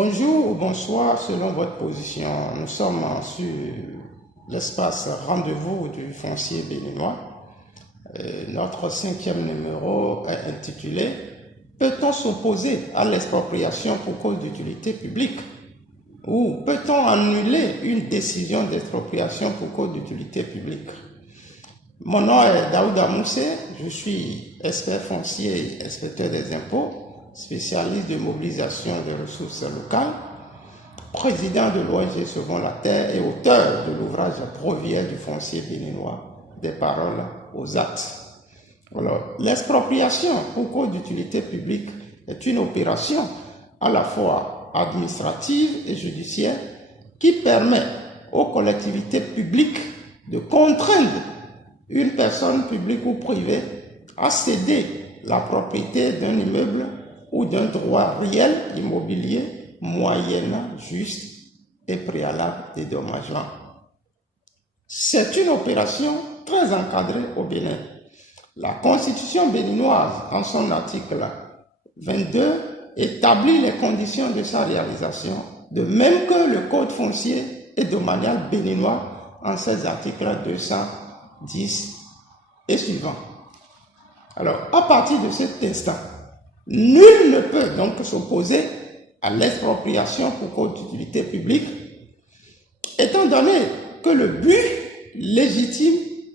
Bonjour ou bonsoir selon votre position. Nous sommes sur l'espace rendez-vous du foncier béninois. Notre 5e numéro est intitulé « Peut-on s'opposer à l'expropriation pour cause d'utilité publique ?» ou « Peut-on annuler une décision d'expropriation pour cause d'utilité publique ?» Mon nom est Daouda Moussé, je suis expert foncier et inspecteur des impôts, spécialiste de mobilisation des ressources locales, président de l'ONG Sauvons la Terre et auteur de l'ouvrage Provière du foncier béninois, des paroles aux actes. Alors, l'expropriation pour cause d'utilité publique est une opération à la fois administrative et judiciaire qui permet aux collectivités publiques de contraindre une personne publique ou privée à céder la propriété d'un immeuble ou d'un droit réel immobilier moyennant juste et préalable dédommagement. C'est une opération très encadrée au Bénin. La Constitution béninoise, en son article 22, établit les conditions de sa réalisation, de même que le Code foncier et domanial béninois en ses articles 210 et suivants. Alors, à partir de cet instant, nul ne peut donc s'opposer à l'expropriation pour cause d'utilité publique, étant donné que le but légitime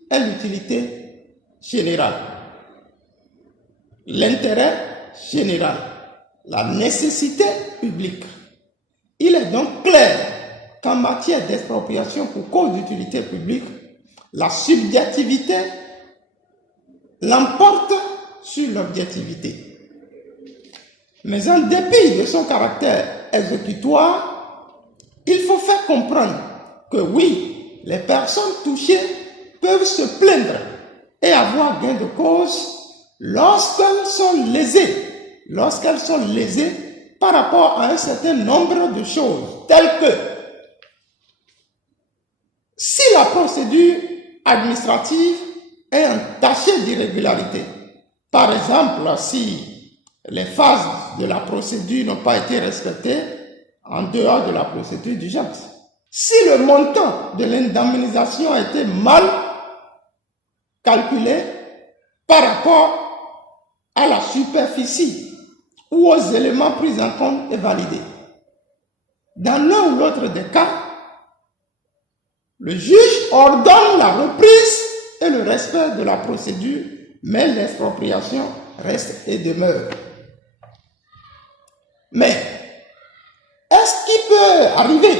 est l'utilité générale, l'intérêt général, la nécessité publique. Il est donc clair qu'en matière d'expropriation pour cause d'utilité publique, la subjectivité l'emporte sur l'objectivité. Mais en dépit de son caractère exécutoire, il faut faire comprendre que oui, les personnes touchées peuvent se plaindre et avoir gain de cause lorsqu'elles sont lésées par rapport à un certain nombre de choses, telles que si la procédure administrative est entachée d'irrégularité, par exemple si les phases de la procédure n'ont pas été respectées en dehors de la procédure d'urgence. Si le montant de l'indemnisation a été mal calculé par rapport à la superficie ou aux éléments pris en compte et validés. Dans l'un ou l'autre des cas, le juge ordonne la reprise et le respect de la procédure, mais l'expropriation reste et demeure. Mais, est-ce qu'il peut arriver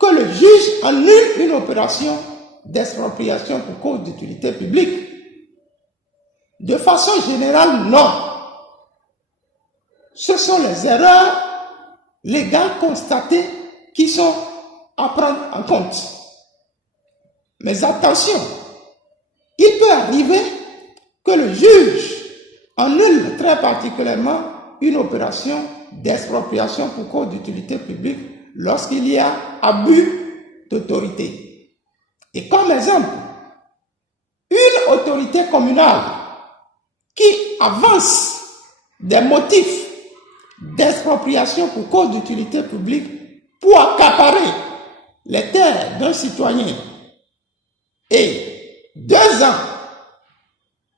que le juge annule une opération d'expropriation pour cause d'utilité publique? De façon générale, non. Ce sont les erreurs légales constatées qui sont à prendre en compte. Mais attention, il peut arriver que le juge annule très particulièrement une opération d'expropriation pour cause d'utilité publique lorsqu'il y a abus d'autorité. Et comme exemple, une autorité communale qui avance des motifs d'expropriation pour cause d'utilité publique pour accaparer les terres d'un citoyen et 2 ans,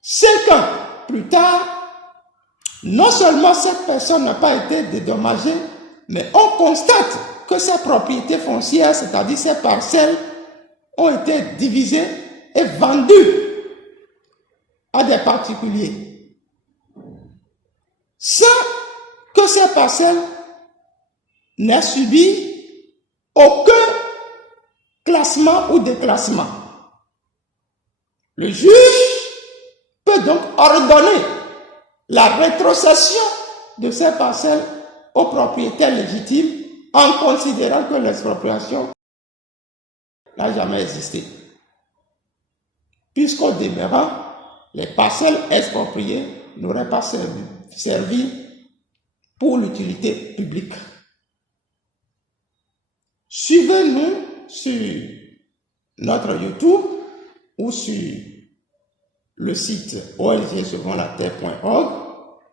5 ans plus tard, non seulement cette personne n'a pas été dédommagée, mais on constate que ses propriétés foncières, c'est-à-dire ses parcelles, ont été divisées et vendues à des particuliers, sans que ces parcelles n'aient subi aucun classement ou déclassement. Le juge peut donc ordonner la rétrocession de ces parcelles aux propriétaires légitimes en considérant que l'expropriation n'a jamais existé. Puisqu'au demeurant, les parcelles expropriées n'auraient pas servi pour l'utilité publique. Suivez-nous sur notre YouTube ou sur le site ongsauvonslaterre.org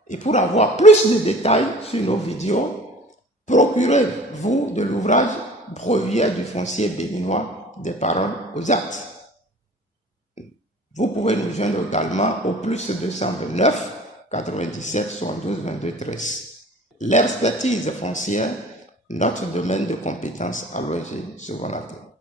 et pour avoir plus de détails sur nos vidéos, Procurez-vous de l'ouvrage Breviaire du foncier béninois des paroles aux actes. Vous pouvez nous joindre également au plus 229 97 72 22 13. L'expertise foncière, notre domaine de compétence allongé sur la terre.